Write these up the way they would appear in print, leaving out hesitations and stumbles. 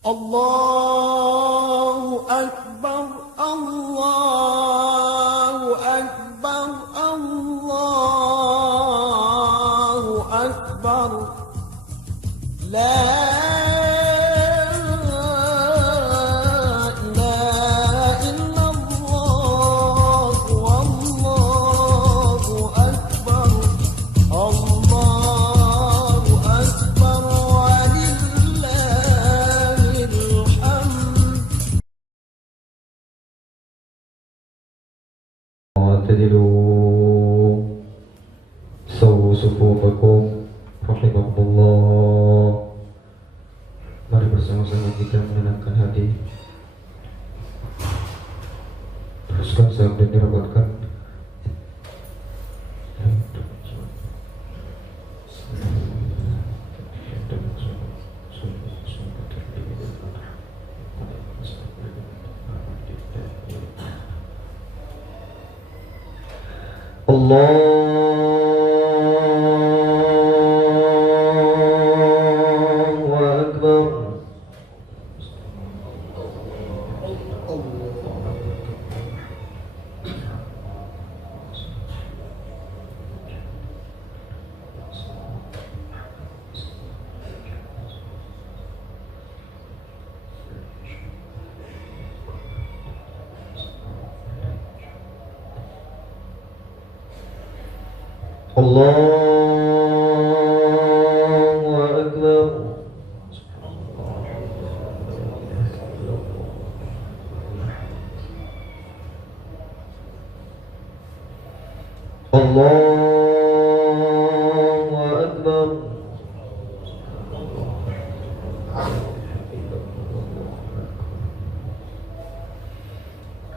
الله أكبر الله أكبر الله أكبر لا إله إلا الله والله أكبر الله أكبر ولله الحمد. واعتدلوا سووا صفوفكم rahimakumullah. Mari bersama-sama kita menenangkan hati, teruskan salam dan dirapatkan. Allahu Akbar. Allahu Akbar. Allahu Akbar.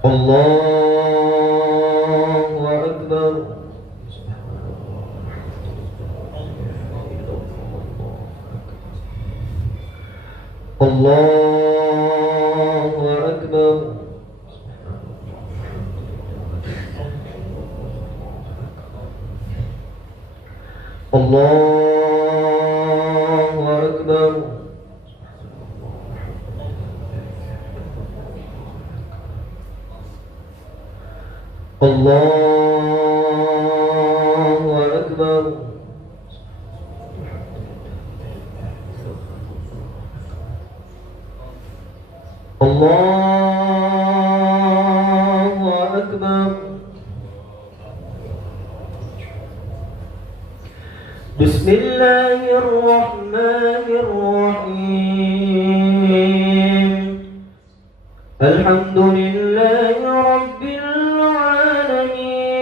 Allahu Akbar. Allahu Akbar. Allahu Akbar. Allahu Akbar. Allahu Akbar. Bismillahirrahmanirrahim. Alhamdulillahi Rabbil alamin.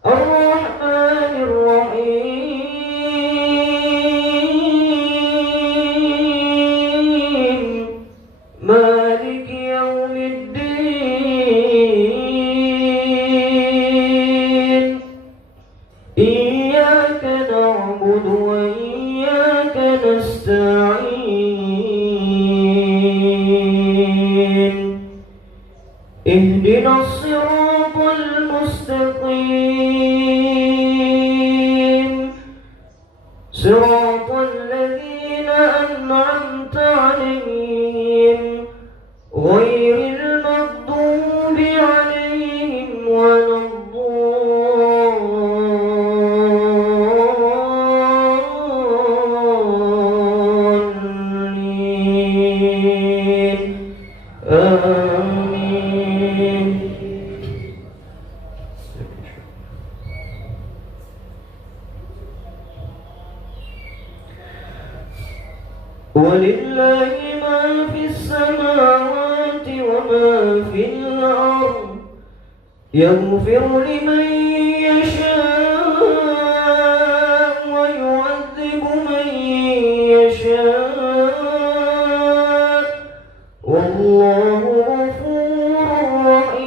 Ar-Rahmanir Rahim. Maliki yaumiddin. Iyyaka na'budu wa iyyaka nasta'in. Ihdinas siratal mustaqim. Siratal ladzina an'amta 'alaihim ghairil maghdubi 'alaihim waladdallin. Amin. Walillahi ma fis samawati wa ma fil ard. Yaghfiru liman yasha' wa yu'adzibu man yasha'. Wallahu ghafurur rahim.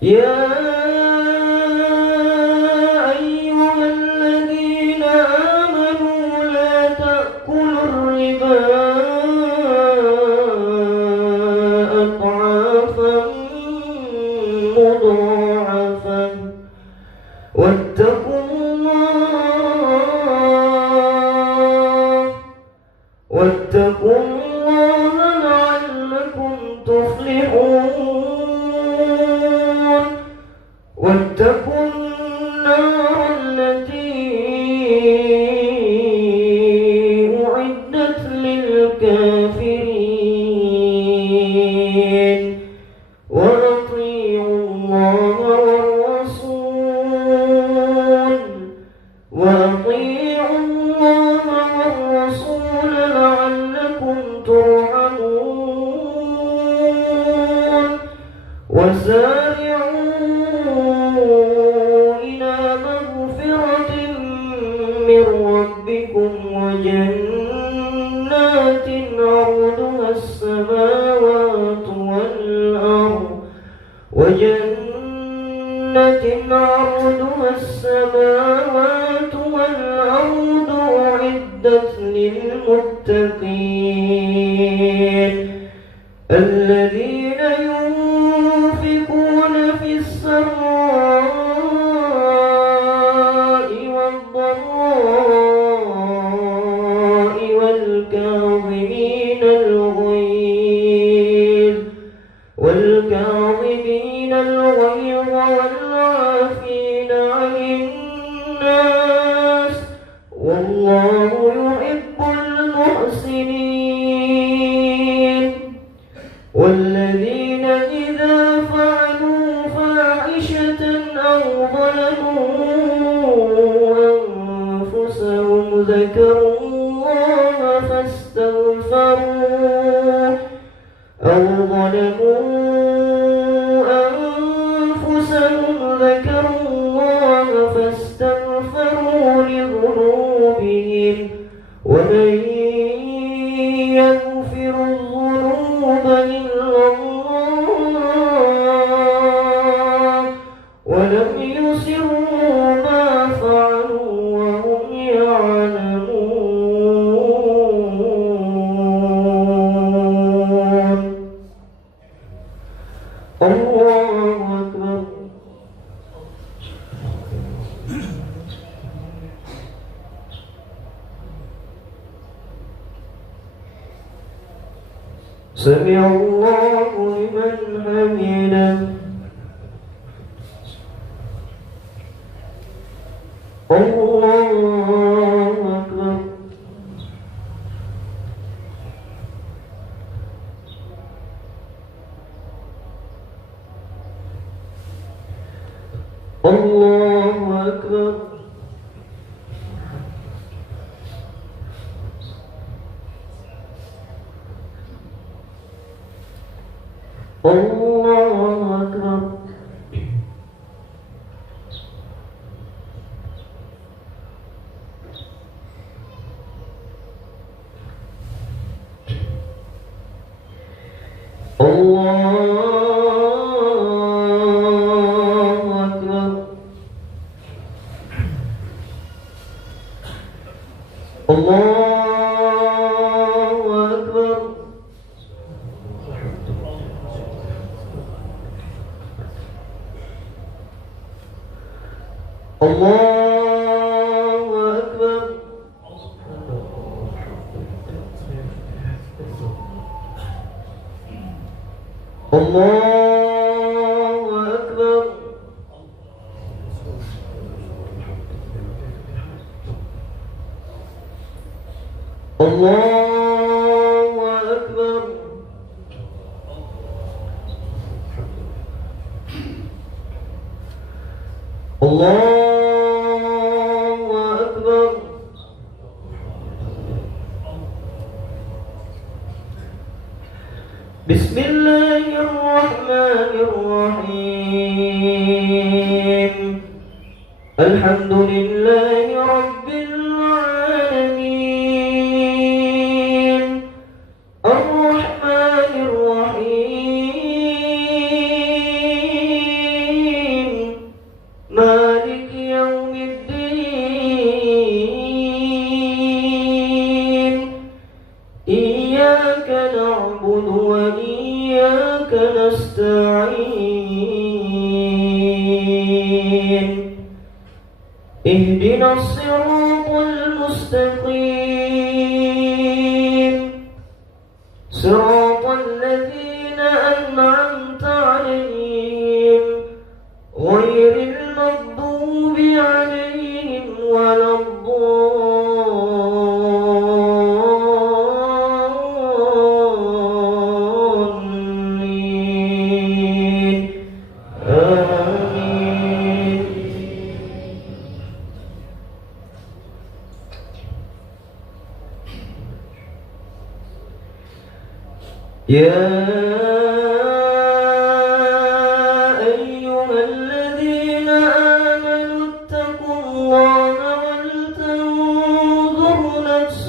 Ya ayyuhalladzina amanu la ta'kulur riba adhafan mudha'afatan واتقوا الله لعلكم تفلحون واتقوا النار التي أعدت للكافرين وأطيعوا الله والرسول لعلكم ترحمون وسارعوا إلى مغفرة من ربكم وجنات عرضها السماوات والأرض أعدت للمتقين الذين ينفقون في السراء والضراء والكاظمين الغيظ والعافين عن الناس والله يحب المحسنين والذين إذا فعلوا فاحشة أو ظلموا أنفسهم ذكروا الله فاستغفروا لذنوبهم ومن يغفر الذنوب إلا الله ولم يصروا ما فعلوا وهم يعلمون. الله أكبر. سمع الله لمن حمده. الله أكبر. الله أكبر. الله أكبر. بسم الله الرحمن الرحيم. الحمد لله رب العالمين الرحمن الرحيم مالك يوم الدين إياك نعبد وإياك نستعين اهدنا الصراط المستقيم صراط الذين أنعمت عليهم غير المغضوب عليهم ولا الضالين آمين. يا أيها الذين آمنوا اتقوا الله ولتنظر نفس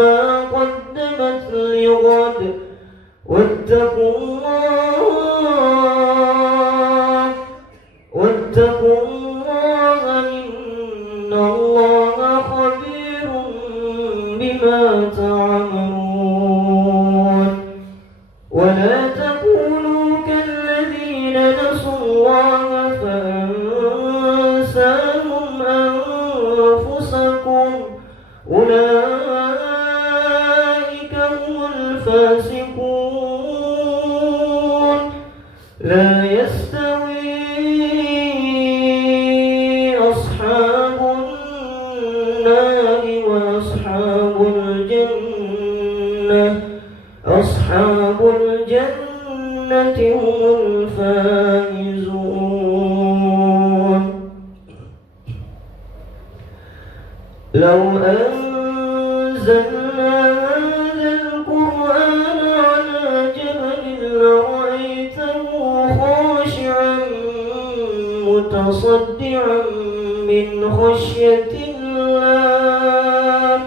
ما قدمت لغد واتقوا الله إن الله خبير بما تعملون. ولا تكونوا كالذين نسوا الله فأنساهم أنفسكم أولئك هم الفاسقون. لا يستوي أصحاب النار وأصحاب الجنة أصحاب الجنة هم الفائزون. لو أنزلنا هذا القرآن على جبل لرأيته خاشعا متصدعا من خشية الله.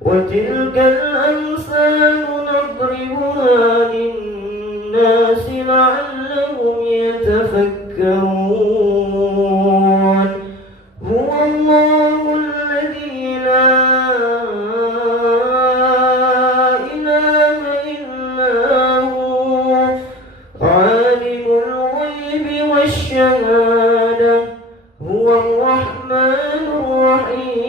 وتلك الأمثال نضربها للناس لعلهم يتفكرون. هو الله الذي لا إله إلا هو عالم الغيب والشهادة هو الرحمن الرحيم.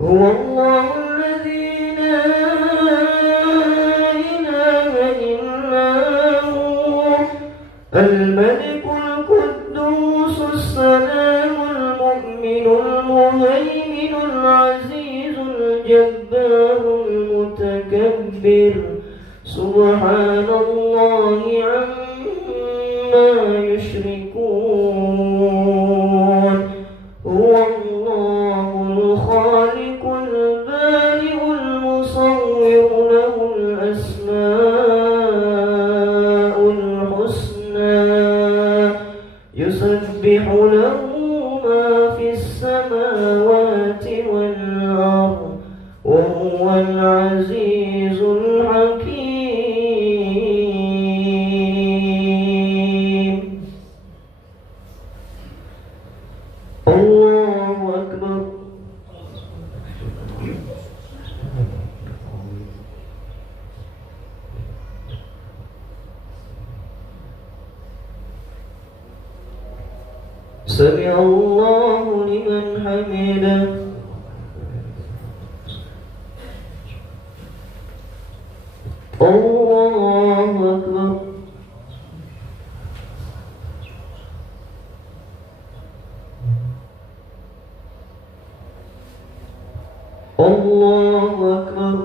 هو الله الذي لا إله إلا هو الملك القدوس السلام المؤمن المهيمن العزيز الجبار المتكبر سبحان الله عما يشركون. هو الله الخالق البارئ المصور له الأسماء الحسنى يسبح له ما في السماوات والأرض وهو العزيز الحكيم. الله أكبر. سمع الله لمن حمده. الله أكبر. الله أكبر.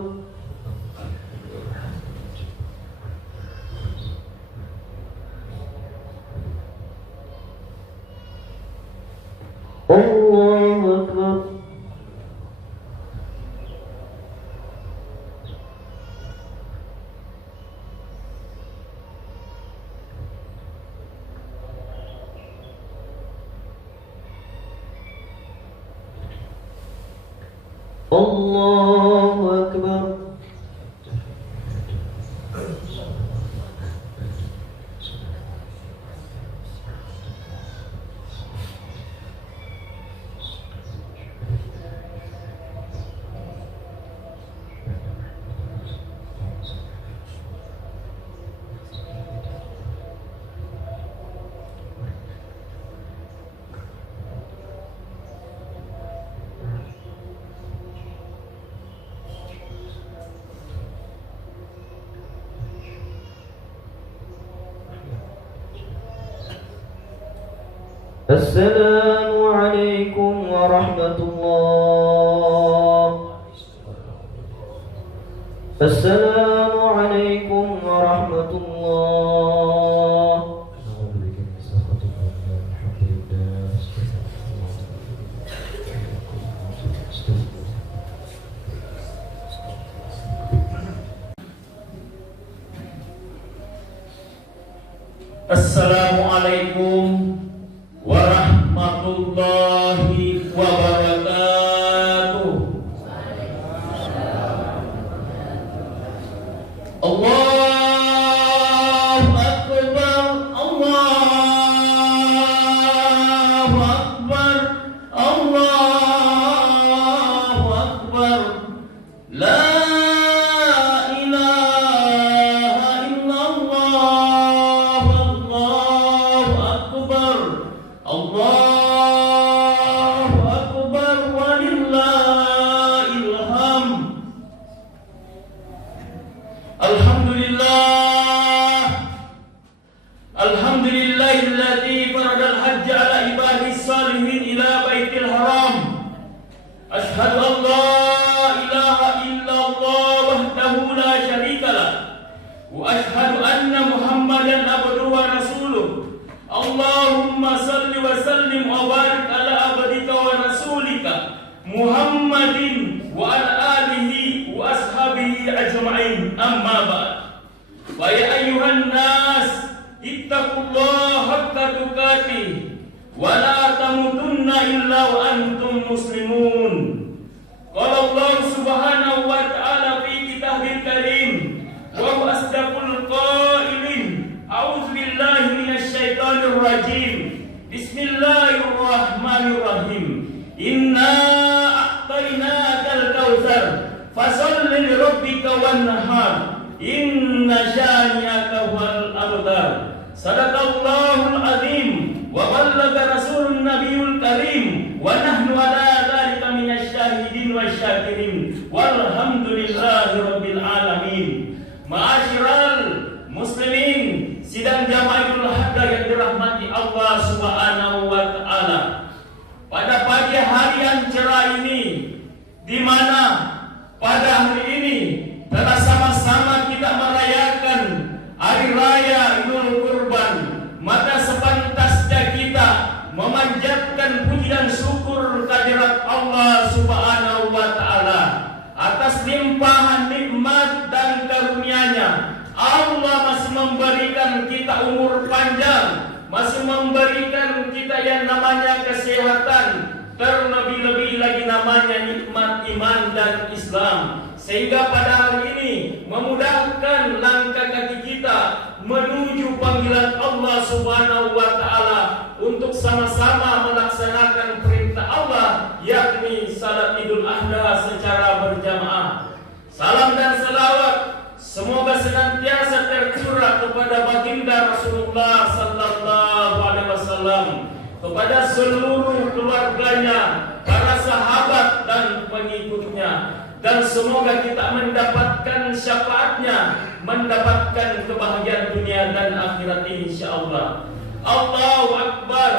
الله أكبر. الله أكبر. السلام عليكم ورحمة الله. السلام عليكم ورحمة الله. أعوذ بك من سخط الله. الحمد لله. Assalamualaikum warahmatullahi wabarakatuh. Allahu Akbar, Allahu Akbar, Allahu Akbar. La ilaha illallah, Allahu Akbar, Allahu Akbar, walillahil hamd. Alhamdulillah, alhamdulillahilladzi faradal hajj ala ibadis salihin ila baitil haram. Ashhadu an la ilaha illallah wahdahu la syarika lah, wa ashhadu anna Muhammadan abduhu wa rasuluh. Allahumma salli wa sallim wa barik ala abdika wa rasulika Muhammadin wa ala alihi wa ashabihi ajma'in. Amma ba'd. Wa ya ayyuhan nas ittaqullaha haqqa tuqatih wa la tamutunna illa wa antum muslimun. Qala Allah subhanahu wa ta'ala fi kitabil karim wa huwa asdaqul qailin. A'udzu billahi minasy syaithanir rajim. Bismillahirrahmanirrahim. Inna a'tainakal kautsar fasholli li rabbika wanhar. Inna syani'aka huwal abtar. Sadaqallahul azim wa ballaga rasulun nabiyul karim wa nahnu ala dzalika minasy syahidin wasyakirin walhamdulillahi rabbil alamin. Ma'asyiral muslimin, sidang jamaah Idul Adha yang dirahmati Allah Subhanahu wa taala. Pada pagi hari yang cerah ini, di mana pada hari ini telah sama-sama kita merayakan hari raya Idul Kurban, maka sepantasnya kita memanjatkan puji dan syukur kehadirat Allah Subhanahu wa taala atas limpahan nikmat dan karunia-Nya. Allah masih memberikan kita umur panjang, masih memberikan kita yang namanya kesehatan, terlebih-lebih lagi namanya nikmat iman dan Islam, sehingga pada hari ini memudahkan langkah kaki kita menuju panggilan Allah Subhanahu wa taala untuk sama-sama melaksanakan perintah Allah, yakni salat Idul Adha secara berjamaah. Salam dan salawat semoga senantiasa tercurah kepada baginda Rasulullah sallallahu alaihi wasallam, kepada seluruh keluarganya, para sahabat dan pengikutnya, dan semoga kita mendapatkan syafaatnya, mendapatkan kebahagiaan dunia dan akhirat insyaallah. Allahu Akbar,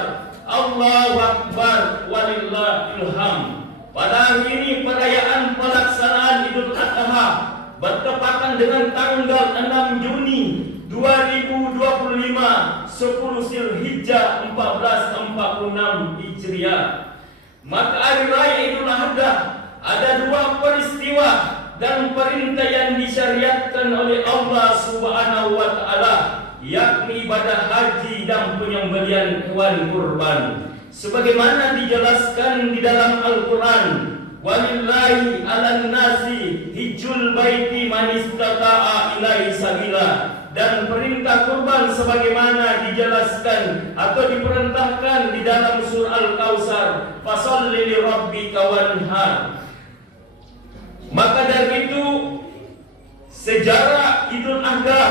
Allahu Akbar, walillahil hamd. Pada hari ini perayaan pelaksanaan Idul Adha bertepatan dengan tanggal 6 Juni 2025, 10 Zulhijjah 1446 Hijriah. Maka hari raya Idul Adha ada dua peristiwa dan perintah yang disyariatkan oleh Allah Subhanahu wa taala, yakni ibadah haji dan penyembelihan hewan kurban. Sebagaimana dijelaskan di dalam Al-Qur'an, walillahi 'alan nasi hijjul baiti man istata'a ilaihi sabila, dan perintah kurban sebagaimana dijelaskan atau diperintahkan di dalam surah Al-Kautsar, fasholli li rabbika wanhar. Maka dari itu sejarah Idul Adha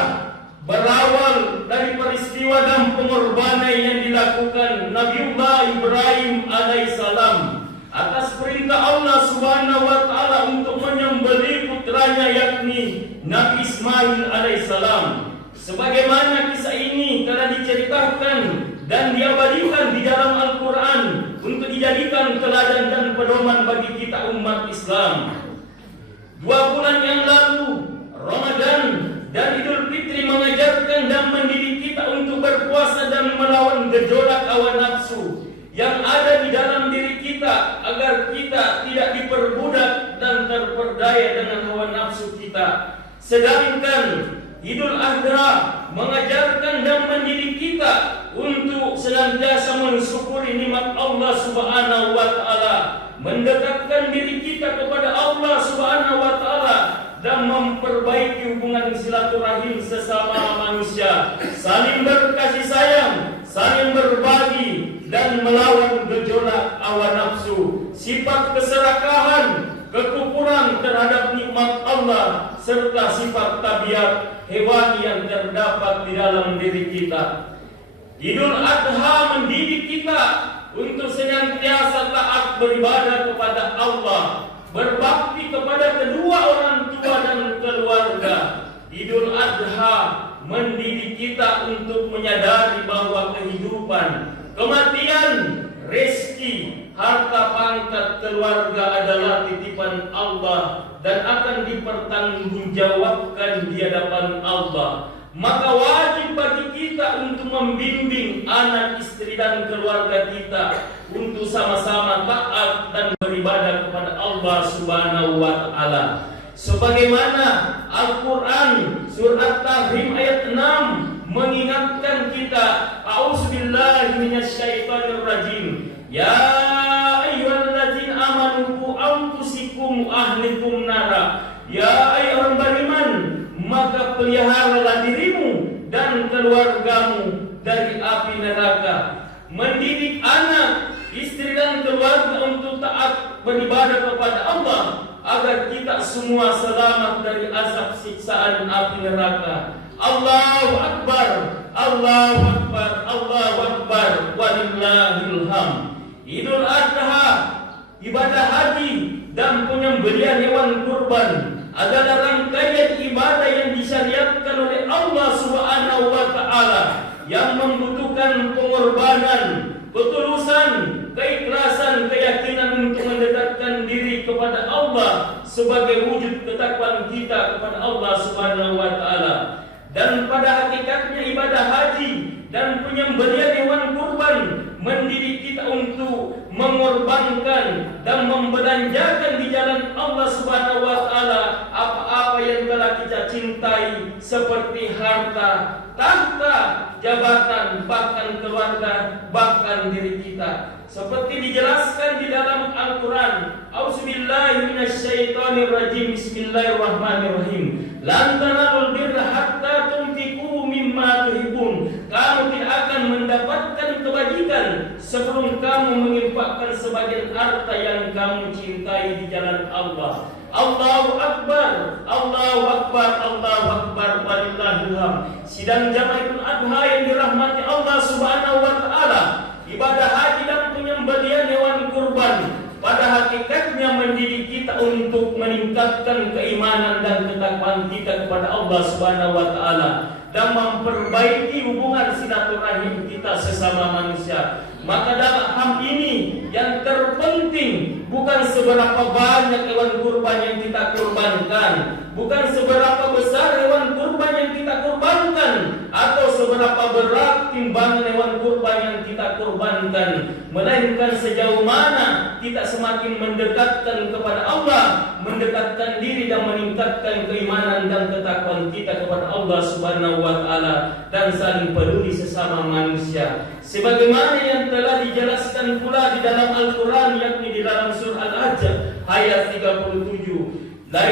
berawal dari peristiwa dan pengorbanan yang dilakukan Nabiullah Ibrahim alaihissalam atas perintah Allah Subhanahu wa taala untuk menyembelih putranya yakni Nabi Ismail alaihissalam. Sebagaimana kisah ini telah diceritakan dan diabadikan di dalam Al-Quran untuk dijadikan teladan dan pedoman bagi kita umat Islam. 2 bulan yang lalu, Ramadan dan Idul Fitri mengajarkan dan mendidik kita untuk berpuasa dan melawan gejolak hawa nafsu yang ada di dalam diri kita agar kita tidak diperbudak dan terperdaya dengan hawa nafsu kita. Sedangkan Idul Adha mengajarkan dan mendidik kita untuk senantiasa mensyukuri nikmat Allah Subhanahu wa taala, mendekatkan diri kita kepada Allah Subhanahu wa taala dan memperbaiki hubungan silaturahim sesama manusia, saling berkasih sayang, saling berbagi dan melawan gejolak hawa nafsu, sifat keserakahan, kekufuran terhadap nikmat Allah serta sifat tabiat hewani yang terdapat di dalam diri kita. Idul Adha mendidik kita untuk senantiasa taat beribadah kepada Allah, berbakti kepada kedua orang tua dan keluarga. Idul Adha mendidik kita untuk menyadari bahwa kehidupan, kematian, rezeki, harta pangkat keluarga adalah titipan Allah dan akan dipertanggungjawabkan di hadapan Allah. Maka wajib bagi kita untuk membimbing anak, istri dan keluarga kita untuk sama-sama taat dan beribadah kepada Allah Subhanahu wa taala. Sebagaimana Al-Quran surat Tahrim ayat 6 mengingatkan kita, a'udzubillahi minasyaitonirrajim. Ya ayyuhalladzina amanu qu anfusakum ahlikum nara. Ya hai orang beriman, maka peliharalah dirimu dan keluargamu dari api neraka. Mendidik anak, istri dan keluarga untuk taat beribadah kepada Allah agar kita semua selamat dari azab siksaan api neraka. Allahu Akbar, Allahu Akbar, Allahu Akbar, walillahil hamd. Idul Adha, ibadah haji dan penyembelihan hewan kurban adalah rangkaian ibadah yang disyariatkan oleh Allah Subhanahu wa taala yang membutuhkan pengorbanan, ketulusan, keikhlasan, keyakinan untuk mendekatkan diri kepada Allah sebagai wujud ketakwaan kita kepada Allah Subhanahu wa taala. Dan pada hakikatnya ibadah haji dan penyembelihan hewan kurban mendidik kita untuk mengorbankan dan membelanjakan di jalan Allah Subhanahu wa taala apa-apa yang telah kita cintai seperti harta, tahta, jabatan, bahkan keluarga, bahkan diri kita. Seperti dijelaskan di dalam Al-Quran, A'udzubillahi minasyaitonirrajim, Bismillahirrahmanirrahim. Lan tanalul birra hatta tunfiqu mimma tuhibbun. Kamu tidak akan mendapatkan kebajikan sebelum kamu menginfakkan sebagian harta yang kamu cintai di jalan Allah. Allahu Akbar, Allahu Akbar, Allahu Akbar, walillahil hamd. Sidang jamaah Idul Adha yang dirahmati Allah Subhanahu wa taala, ibadah haji dan penyembelihan hewan kurban pada hakikatnya mendidik kita untuk meningkatkan keimanan dan ketakwaan kita kepada Allah Subhanahu wa taala dan memperbaiki hubungan silaturahim kita sesama manusia. Maka dalam hal ini yang terpenting bukan seberapa banyak hewan kurban yang kita kurbankan, bukan seberapa besar hewan kurban yang kita kurbankan, atau seberapa berat timbangan hewan kurban yang kita kurbankan, melainkan sejauh mana kita semakin mendekatkan kepada Allah, mendekatkan diri dan meningkatkan keimanan dan ketakwaan kita kepada Allah Subhanahu wa taala dan saling peduli sesama manusia. Sebagaimana yang telah dijelaskan pula di dalam Al-Quran, yakni di dalam surah Al-Ahzab ayat 37. La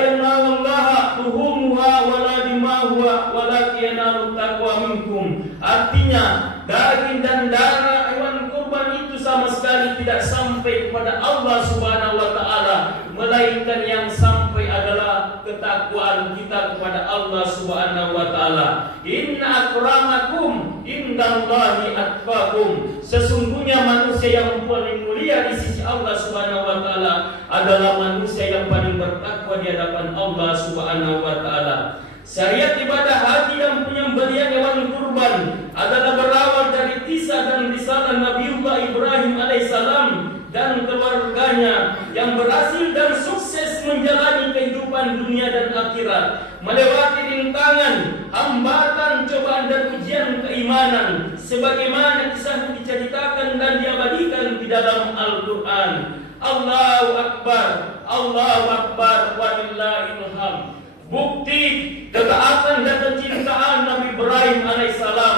yanalullaha luhumuha wala dimahuha walakin yanalut taqwa minkum. Artinya, daging dan darah hewan kurban itu sama sekali tidak sampai kepada Allah Subhanahu wa taala, melainkan yang sampai adalah ketakwaan kita kepada Allah Subhanahu wa taala. Inna akramakum indallahi atqakum. Sesungguhnya manusia yang paling mulia di sisi Allah Subhanahu wa taala adalah manusia yang paling bertakwa di hadapan Allah Subhanahu wa taala. Syariat ibadah haji dan penyembelihan hewan kurban adalah Nabiullah Ibrahim alaihissalam dan keluarganya yang berhasil dan sukses menjalani kehidupan dunia dan akhirat, melewati rintangan, hambatan, cobaan dan ujian keimanan sebagaimana kisahnya diceritakan dan diabadikan di dalam Al-Quran. Allahu Akbar, Allahu Akbar, walillahil hamd. Bukti ketaatan dan kecintaan Nabi Ibrahim alaihissalam,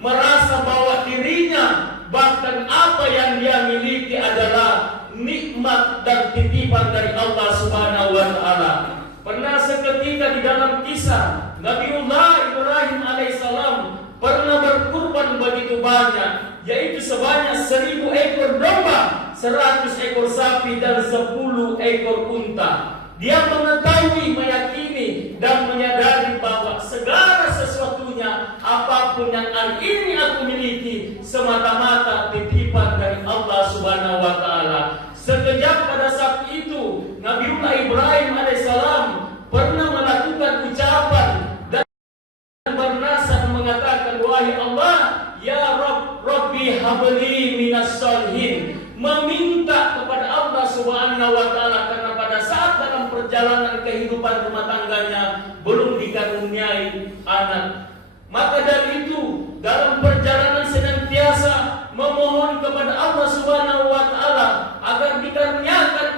merasa bahwa dirinya bahkan apa yang dia miliki adalah nikmat dan titipan dari Allah Subhanahu wa taala. Pernah seketika di dalam kisah Nabiullah Ibrahim alaihissalam pernah berkurban begitu banyak, yaitu sebanyak 1000 ekor domba, 100 ekor sapi dan 10 ekor unta. Dia mengetahui, meyakini dan menyadari bahwa segala sesuatunya, apapun yang ini aku miliki, semata-mata titipan dari Allah Subhanahu wa taala. Sekejap pada saat itu Nabiullah Ibrahim alaihissalam pernah melakukan ucapan dan bernasab mengatakan, wahai Allah, ya Rabbi habli minas sholihin, meminta kepada Allah Subhanahu wa taala karena pada saat dalam perjalanan kehidupan rumah tangganya belum dikaruniai anak. Maka dari itu dalam perjalanan senantiasa memohon kepada Allah Subhanahu wa taala agar dikaruniakan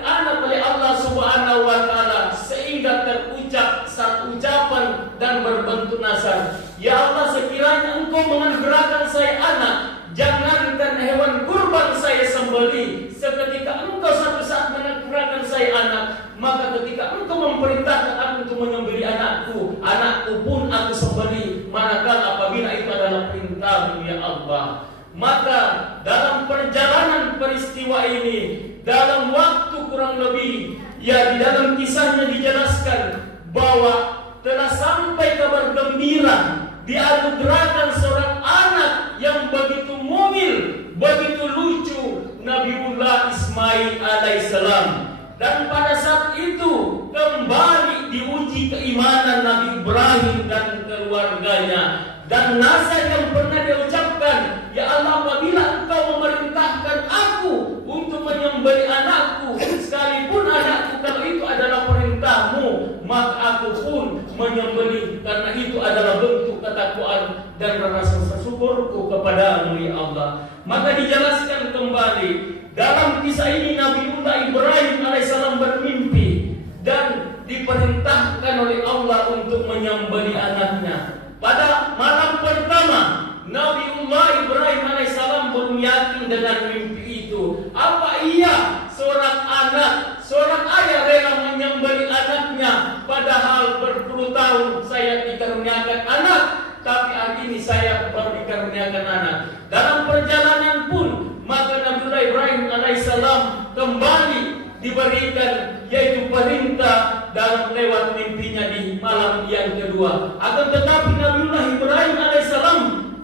anak oleh Allah Subhanahu wa taala, sehingga terucap satu ucapan dan berbentuk nazar, ya Allah, sekiranya Engkau menganugerahkan saya anak, jangankan hewan kurban saya sembelih, seketika Engkau satu saat menganugerahkan saya anak, maka ketika Engkau memerintahkan aku untuk menyembelih anakku pun aku sembelih, manakala apabila itu adalah perintah-Mu ya Allah. Maka dalam perjalanan peristiwa ini, dalam waktu kurang lebih, ya di dalam kisahnya dijelaskan bahwa telah sampai kabar gembira, dianugerahkan seorang anak yang begitu mungil, begitu lucu, Nabiullah Ismail alaihissalam. Dan pada saat itu kembali diuji keimanan Nabi Ibrahim dan keluarganya. Dan nazar yang pernah diucapkan, ya Allah, apabila Engkau memerintahkan aku untuk menyembelih anakku, sekalipun anakku kalau itu adalah perintah-Mu, maka aku pun menyembelih, karena itu adalah bentuk ketakwaan dan rasa syukurku kepada-Mu ya Allah. Maka dijelaskan kembali dalam kisah ini, Nabiullah Ibrahim alaihissalam bermimpi dan diperintahkan oleh Allah untuk menyembelih anaknya. Pada malam pertama, Nabiullah Ibrahim alaihissalam belum yakin dengan mimpi itu. Apa iya seorang anak, seorang ayah rela menyembelih anaknya, padahal berpuluh tahun saya dikaruniakan anak, tapi hari ini saya baru dikaruniakan anak. Dalam perjalanan pun, maka Nabiullah Ibrahim alaihissalam kembali diberikan yaitu perintah dalam lewat mimpinya di malam yang kedua. Akan tetapi Nabiullah Ibrahim alaihissalam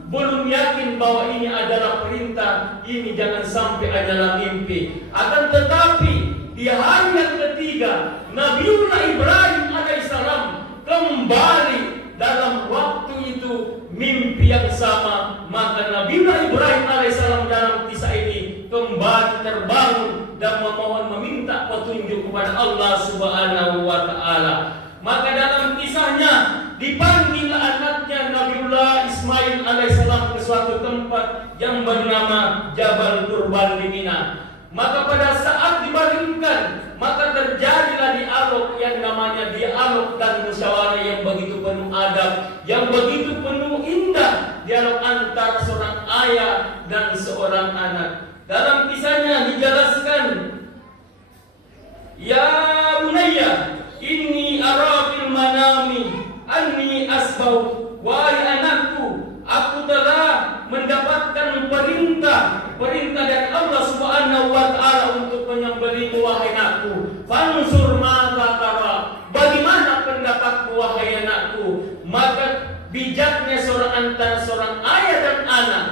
belum yakin bahwa ini adalah perintah, ini jangan sampai adalah mimpi. Akan tetapi di hari yang ketiga, Nabiullah Ibrahim alaihissalam kembali dalam waktu itu mimpi yang sama. Maka Nabiullah Ibrahim alaihissalam dalam kisah ini kembali terbangun dan meminta petunjuk kepada Allah Subhanahu wa taala. Maka dalam kisahnya dipanggil anaknya Nabiullah Ismail alaihissalam ke suatu tempat yang bernama Jabal Turban di Mina. Maka pada saat dibaringkan, maka terjadilah dialog yang namanya dialog dan musyawarah yang begitu penuh adab, yang begitu penuh indah, dialog antara seorang ayah dan seorang anak. Dalam kisahnya dijelaskan, ya bunayya, inni ara fil manami anni asbau, wahai anakku, aku telah mendapatkan perintah dari Allah Subhanahu wa taala untuk menyembelihmu wahai anakku. Fansur ma tara, bagaimana pendapatmu wahai anakku? Maka bijaknya antara seorang ayah dan anak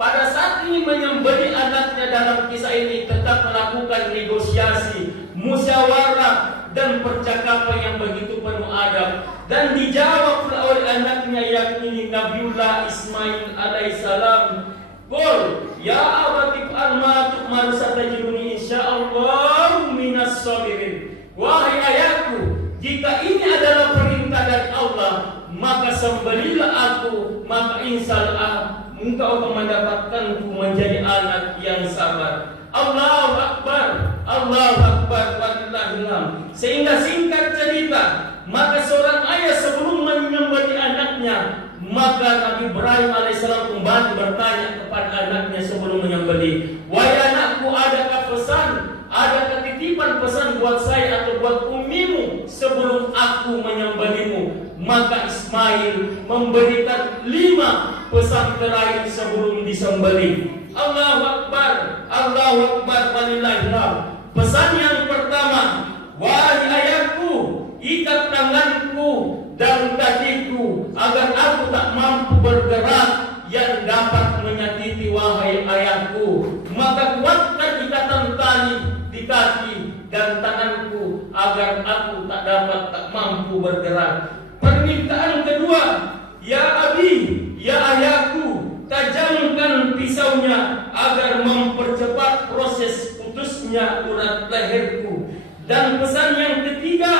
pada saat ini menyembelih anaknya dalam kisah ini tetap melakukan negosiasi, musyawarah dan percakapan yang begitu penuh adab. Dan dijawab oleh anaknya yakni Nabiullah Ismail alaihissalam, "Qul ya abati fa'al ma tu'mar satajiduni insyaallah minas sabirin. Wahai ayahku, jika ini adalah perintah dari Allah, maka sembelilah aku, maka insyaallah engkau akan mendapatkanku menjadi anak yang sabar. Allahu Akbar, Allahu Akbar, walillahilham. Sehingga singkat cerita, maka seorang ayah sebelum menyembelih anaknya, maka Nabi Ibrahim alaihissalam kembali bertanya kepada anaknya sebelum menyembelih, wahai anakku, adakah pesan, adakah titipan pesan buat saya atau buat ummimu sebelum aku menyembelihmu? Maka Ismail memberikan 5 pesan terakhir sebelum disembelih. Allahu Akbar, Allahu Akbar, walillahilham. Pesan yang pertama, wahai ayahku, ikat tanganku dan kakiku agar aku tak mampu bergerak yang dapat menyakiti wahai ayahku. Maka kuatkan ikatan tali di kaki dan tanganku agar aku tak mampu bergerak. Permintaan kedua, ya abi, ya ayahku, tajamkan pisaunya agar mempercepat proses putusnya urat leherku. Dan pesan yang ketiga,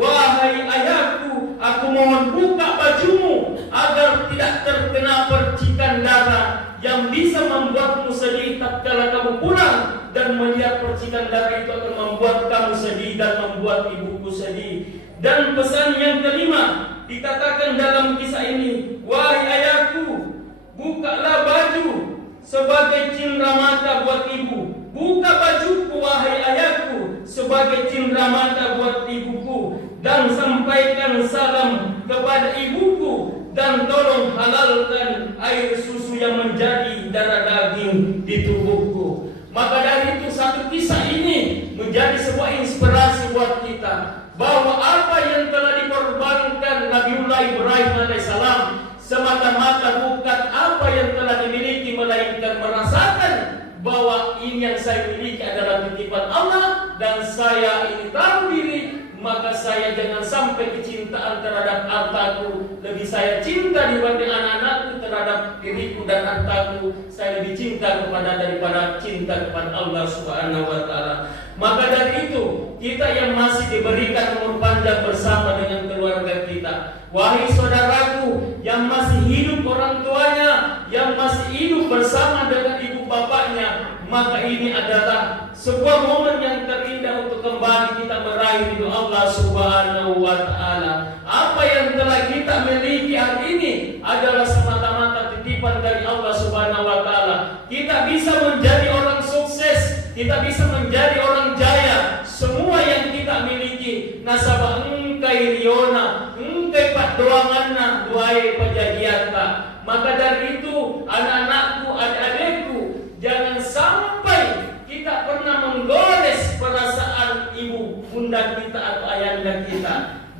wahai ayahku, aku mohon buka bajumu agar tidak terkena percikan darah yang bisa membuatmu sedih tatkala kamu pulang, dan melihat percikan darah itu akan membuat kamu sedih dan membuat ibuku sedih. Dan pesan yang kelima dikatakan dalam kisah ini, wahai ayahku, bukalah baju sebagai cindera mata buat ibu. Buka bajuku wahai ayahku sebagai cindera mata buat ibuku, dan sampaikan salam kepada ibuku, dan tolong halalkan air susu yang menjadi darah daging di tubuhku. Maka dari itu satu kisah ini menjadi sebuah inspirasi buat kita, bahwa apa yang telah dikorbankan Nabiullah Ibrahim alaihissalam semata-mata bukan apa yang telah dimiliki, melainkan merasakan bahwa ini yang saya miliki adalah titipan Allah, dan saya ini tahu diri, maka saya jangan sampai kecintaan terhadap hartaku lebih saya cinta dibanding anak-anakku terhadap diriku dan hartaku. Saya lebih cinta daripada cinta kepada Allah Subhanahu wa taala. Maka dari itu, kita yang masih diberikan umur panjang bersama dengan keluarga kita, wahai saudaraku yang masih hidup orang tuanya, yang masih hidup bersama dengan ibu bapaknya, maka ini adalah sebuah momen yang terindah untuk kembali kita meraih ridho Allah Subhanahu wa taala. Apa yang telah kita miliki hari ini adalah semata-mata titipan dari Allah Subhanahu wa taala. Kita bisa menjadi orang sukses, kita bisa menjadi orang jaya. Semua yang kita miliki nasabah engkai riona, engkai pak doanganna, duai pajadiata. Maka dari itu, anak-anakku, adik-adikku, jangan sampai kita pernah menggores perasaan ibu, bunda kita atau ayahanda kita.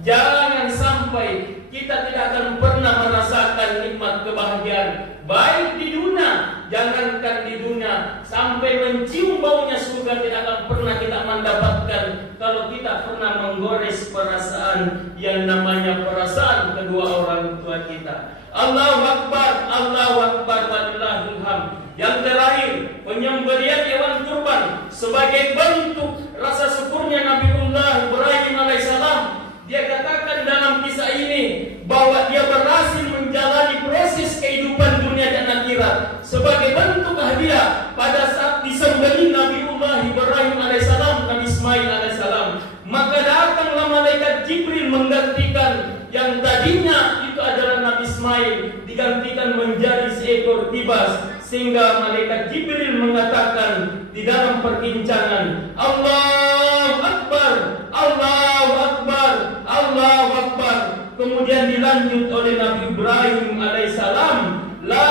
Jangan sampai kita tidak akan pernah merasakan nikmat kebahagiaan, baik di dunia, jangankan di dunia, sampai mencium baunya surga tidak akan pernah kita mendapatkan kalau kita pernah menggores perasaan yang namanya perasaan kedua orang tua kita. Allahu Akbar, Allahu Akbar, walillahilham. Yang terakhir, penyembelihan hewan kurban sebagai bentuk rasa syukurnya Nabiullah Ibrahim alaihissalam. Dia katakan dalam kisah ini bahwa dia berhasil menjalani proses kehidupan dunia dan akhirat sebagai bentuk hadiah pada saat disembelih Nabiullah Ibrahim alaihissalam, Nabi Ismail alaihissalam. Maka datanglah malaikat Jibril menggantikan yang tadinya itu adalah Nabi Ismail, digantikan menjadi seekor kibas, sehingga malaikat Jibril mengatakan di dalam perbincangan, Allahu Akbar, Allahu Akbar, Allahu Akbar. Kemudian dilanjut oleh Nabi Ibrahim alaihissalam, La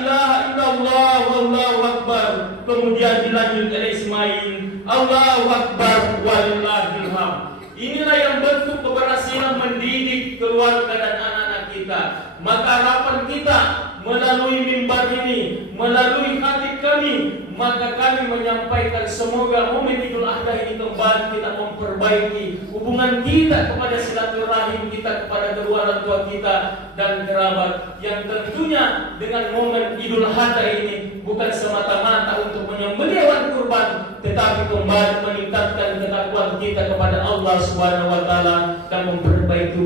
ilaha illallah wallahu akbar. Kemudian dilanjut oleh Ismail, Allahu Akbar walillahilham. Inilah yang bentuk keberhasilan mendidik keluarga dan anak-anak kita. Maka harapan kita melalui mimbar ini, melalui hati kami, maka kami menyampaikan semoga momen Idul Adha ini kembali kita memperbaiki hubungan kita kepada silaturahim kita kepada kedua orang tua kita dan kerabat, yang tentunya dengan momen Idul Adha ini bukan semata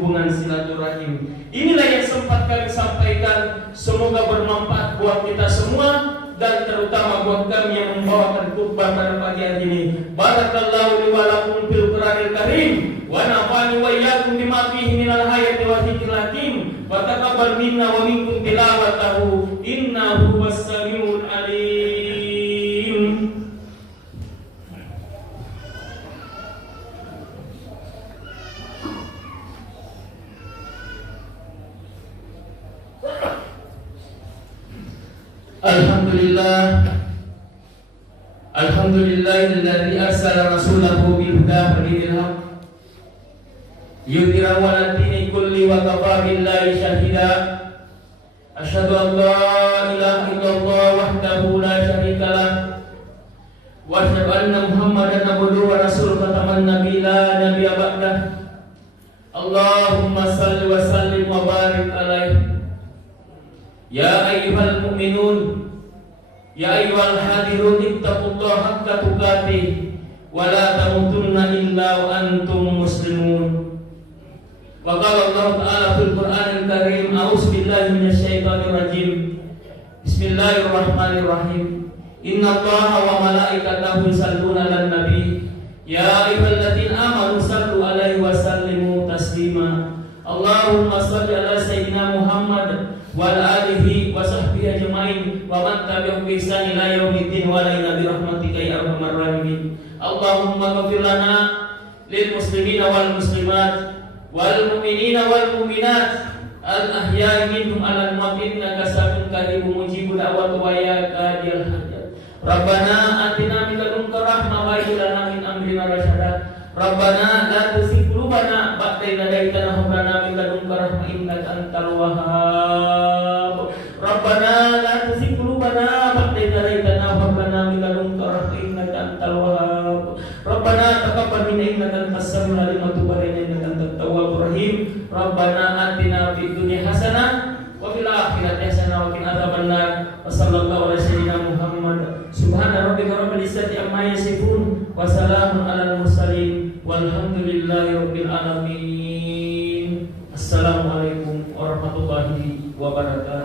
hubungan silaturahim. Inilah yang sempat kami sampaikan. Semoga bermanfaat buat kita semua dan terutama buat kami yang membawakan khutbah pada pagi hari ini. Barakallahu li wa lakum fil Qur'anil Karim wa nafa'ani wa iyyakum bima fihi minal hayati wa dzikril hakim wa taqabbal minna wa minkum tilawatahu innahu was-sami'ul alim. Alhamdulillahilladzi arsala rasulahu bil huda wa dinil haqq yudhhirahu 'ala dini kulli wa kafa billahi shahida. Asyhadu an la ilaha illallah wahdahu la syarika lah wa asyhadu anna Muhammadan abduhu wa rasuluhu khataman nabiyyin la nabiyya ba'dah. Allahumma shalli wa sallim wa barik alaihi. Ya ayyuhal mu'minun, ya ayyuhal hadirun, ittaqullaha haqqa tuqatih wa la tamutunna illa wa antum muslimun. Wa qala Allah ta'ala fil Qur'anil Karim, a'udzu billahi minasyaitonir rajim. Bismillahirrahmanirrahim. Innallaha wa malaikatahu yusholluna 'alan nabi. Ya ayyuhalladzina amanu shallu 'alaihi wa sallimu taslima. Allahumma shalli 'ala sayyidina Muhammad wa alihi wa sahbihi ajma'in wa man tabi'ahum bi ihsan ila yaumiddin wa la bi rahmatika ya arhamar rahimin. Allahumma ighfir lana lil muslimina wal muslimat wal mu'minina wal mu'minat al ahya'i minhum al amwat innaka sami'un qaribun mujibud da'wat wa ya qadiyal hajat. Rabbana atina min ladunka rahmah wa hab lana min amrina rasyada. Rabbana la tuzigh qulubana ba'da idh hadaytana wa hab lana min ladunka rahmah innaka antal wahhab. Rabbana la tuzigh qulubana ba'da idh hadaytana wa hab lana min ladunka rahmah innaka antal wahhab. Rabbana taqabbal minna innaka antas samiul alim wa tub alaina innaka antat tawwabur rahim. Rabbana atina fid dunya hasanah wa fil akhirati hasanah wa qina adzabannar. Wa sallallahu ala sayyidina Muhammad. Subhana rabbika rabbil izzati amma yasifun wa salamun alal mursalin walhamdulillahi rabbil alamin. Assalamualaikum warahmatullahi wabarakatuh.